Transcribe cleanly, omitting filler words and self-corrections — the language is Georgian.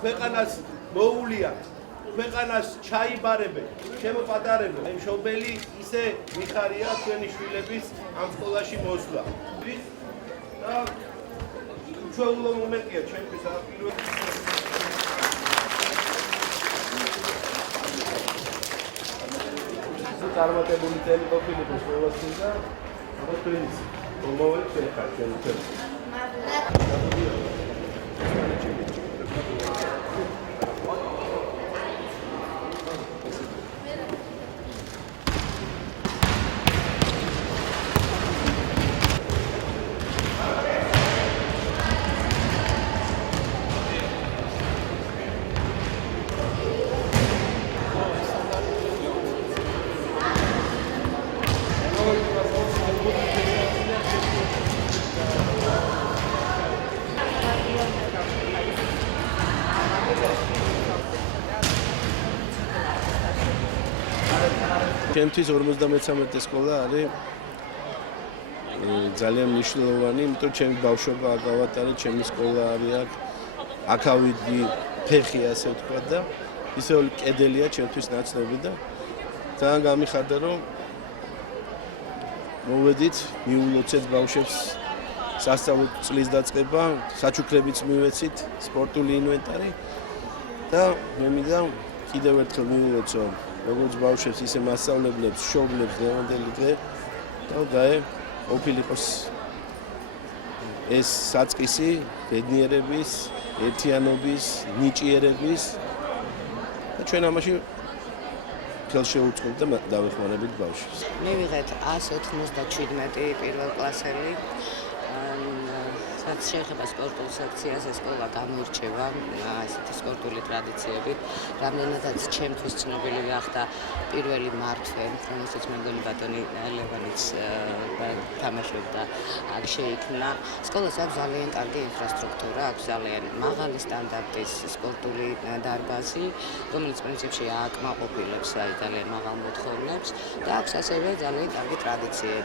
ქვეყანას მოუვლია, ქვეყანას ჩაიბარებენ, შემოპატარებენ. მშობელი ისე მიხარია თქვენი შვილების ამ სკოლაში მოსვლა. და უჩვეულო მომენტია ჩემთვის ამ პირველ წარმატებული წელი ყოფილიყო სკოლაში და თქვენს მომავალს ეხარ ჩვენ ჩემთვის 53 სკოლა არის ძალიან მნიშვნელოვანი, იმიტომ ჩემი ბავშვობა აქ გავატარე, ჩემი სკოლა არის აქ. აქ ავიდი ფეხი ასე ვთქვა და ისეული კედელია ჩემთვის ნაცნობი და ძალიან გამიხარდა რომ მოვედით, მიულოცეთ ბავშვებს სასწავლო წლის დაწყება, საჩუქრებიც მივეცით, სპორტული ინვენტარი და მე მინდა კიდევ ერთხელ მიულოცო როგორც ბავშვებს, ისე მასწავლებლებს, მშობლებს დღევანდელი დღე და ყოფილიყოს ეს საწყისი ბედნიერების, ერთიანობის, ნიჭიერების და ჩვენ ამაში ხელს შევუწყობთ და დავეხმარებით ბავშვებს. მივიღეთ 197 პირველ კლასელი. რაც შეეხება სპორტულ სექციას, ეს სკოლა გამოირჩევა ასეთი სპორტული ტრადიციებით. რამდენადაც ჩემთვის ცნობილი გახდა პირველი მართვე, რომელსაც მეგონი ბატონი ლევანიც თამაშობდა, აქ შეიქმნა. სკოლას აქვს ძალიან კარგი ინფრასტრუქტურა, აქვს ძალიან მაღალი სტანდარტის სპორტული დარბაზი, რომელიც პრინციპში ააკმაყოფილებს ძალიან მაღალ მოთხოვნებს და აქვს ასევე ძალიან კარგი ტრადიციები.